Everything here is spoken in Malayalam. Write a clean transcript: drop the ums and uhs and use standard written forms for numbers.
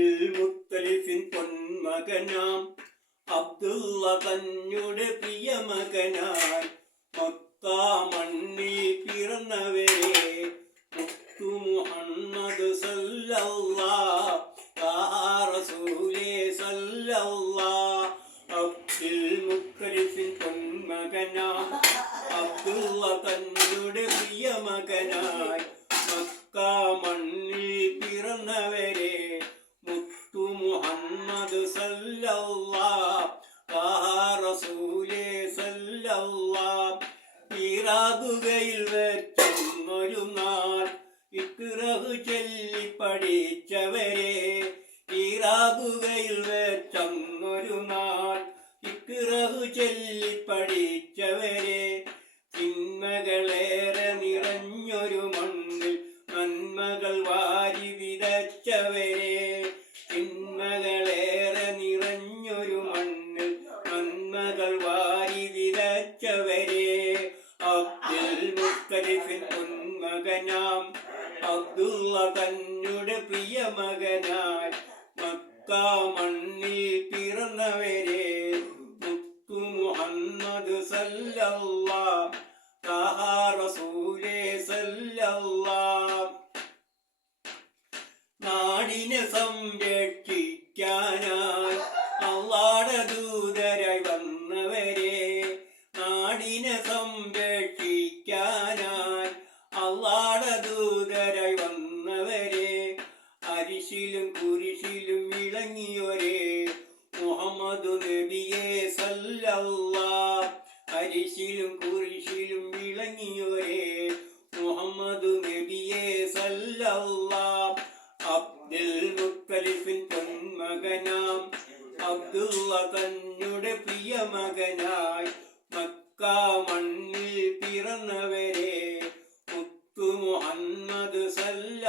അബ്ദുൽ മുത്തലിഫിൻ പൊന്മകനാം അബ്ദുള്ള തന്നുടെ പ്രിയ മകനായി മക്ക മണ്ണിൽ പിറന്നവരെ മുത്തു മുഹമ്മദ് സല്ലല്ലാഹു റസൂലേ സല്ലല്ലാഹു അബ്ദുൽ മുത്തലിഫിൻ പൊന്മകനാം അബ്ദുള്ള തന്നുടെ പ്രിയ മകനായി മക്ക മണ്ണിൽ പിറന്നവരെ മുത്തു മുഹമ്മദ് സല്ലല്ലാഹു റസൂലേ സല്ലല്ലാഹു ഇറാഖുകയിൽ വെച്ചൊരു നാൾ ഇഖ്റഹ് ചൊല്ലി പഠിച്ചവരെ ഇറാഖുകയിൽ വെച്ചൊരു നാൾ ഇഖ്റഹ് ചൊല്ലി പഠിച്ചവരെ തിന്മകളേറെ നിറഞ്ഞൊരു മണ്ണിൽ നന്മകൾ വാരി വിതച്ചവരെ തിന്മകളേറെ നിറഞ്ഞൊരു മണ്ണിൽ നന്മകൾ വാരി വിതച്ചവരെ അബ്ദുൽ മുത്തലിഫിൻ പൊന്മകനാം അബ്ദുള്ള തന്നുടെ പ്രിയ മകനായി മക്ക മണ്ണിൽ പിറന്നവരെ മുത്തു മുഹമ്മദ് സല്ലല്ലാഹു റസൂലേ സല്ലല്ലാഹു നാടിനെ സംരക്ഷിക്കാനായി അല്ലാഹുവിന്റെ ദൂതരായി വന്നവരെ നാടിനെ സംരക്ഷിക്കാനായി അല്ലാഹുവിന്റെ ദൂതരായി വന്നവരെ അരിശിലും കുരിശിലും വിളങ്ങിയൊരേ മുഹമ്മദ് നബിയെ സല്ലല്ലാഹു അരിശിലും കുരിശിലും വിളങ്ങിയൊരേ മുഹമ്മദ് നബിയെ സല്ലല്ലാഹു അബ്ദുൽ മുത്തലിഫിൻ പൊന്മകനാം അബ്ദുള്ള തന്നുടെ പ്രിയ മകനായി മക്ക മണ്ണിൽ പിറന്നവരെ മുത്തു മുഹമ്മദ് സല്ലല്ലാഹു